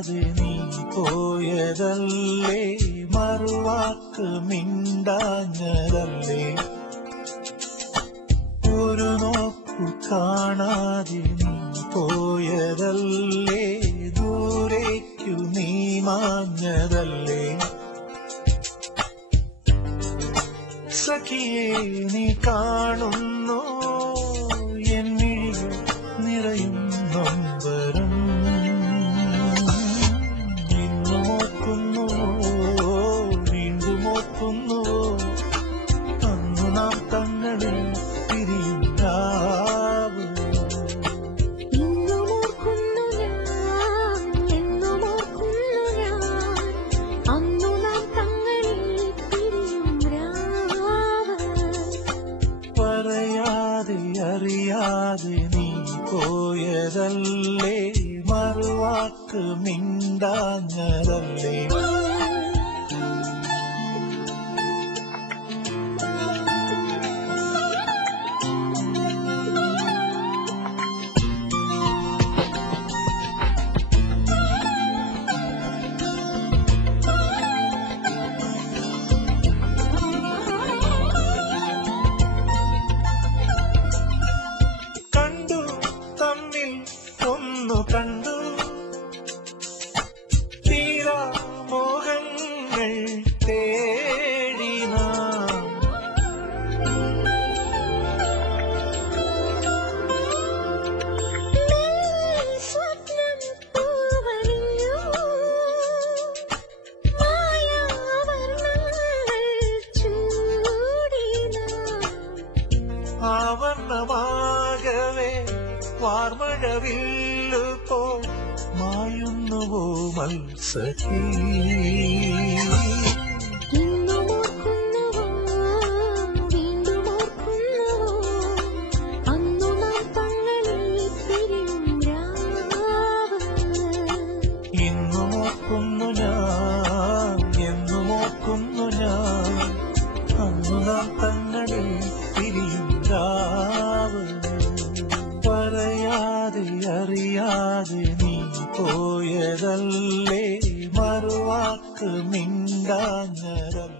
പറയാതെ നീ പോയതല്ലേ, മറുവാക്ക് മിണ്ടാഞ്ഞതല്ലേ, ഒരു നോക്കു കാണാതെ നീ പോയതല്ലേ, ദൂരേക്കു നീ മാഞ്ഞതല്ലേ. സഖിയേ നീ കാണുന്നു എന്നിഴികൾ നിറയും നൊമ്പരം, ഇന്നും ഓർക്കുന്നുവോ വീണ്ടും ഓർക്കുന്നുവോ അന്നു നാം തങ്ങളിൽ പിരിയും രാവ്. പറയാതെ അറിയാതെ നീ പോയതല്ലേ, മറുവാക്ക് മിണ്ടാഞ്ഞതല്ലേ. കണ്ടു തീരാ മോഹങ്ങൾ തേടി നാം, സ്വപ്നം പൂവണിഞ്ഞു മായാവർണ്ണങ്ങൾ ചൂടി നാം, ആവർണമാകവേ വാർമഴവില്ലു പോൽ മായുന്നുവോ മത്സഖി. ഇന്നും ഓർക്കുന്നുവോ വീണ്ടും ഓർക്കുന്നുവോ അന്നു നാം തങ്ങളിൽ പിരിയും രാവ്. ഇന്നും ഓർക്കുന്നു ഞാൻ എന്നും ഓർക്കുന്നു ഞാൻ അന്നു നാം തങ്ങളിൽ പിരിയും രാവ്. പറയാതെ അറിയാതെ നീ പോയതല്ലേ, മറുവാക്ക് മിണ്ടാഞ്ഞതല്ലേ.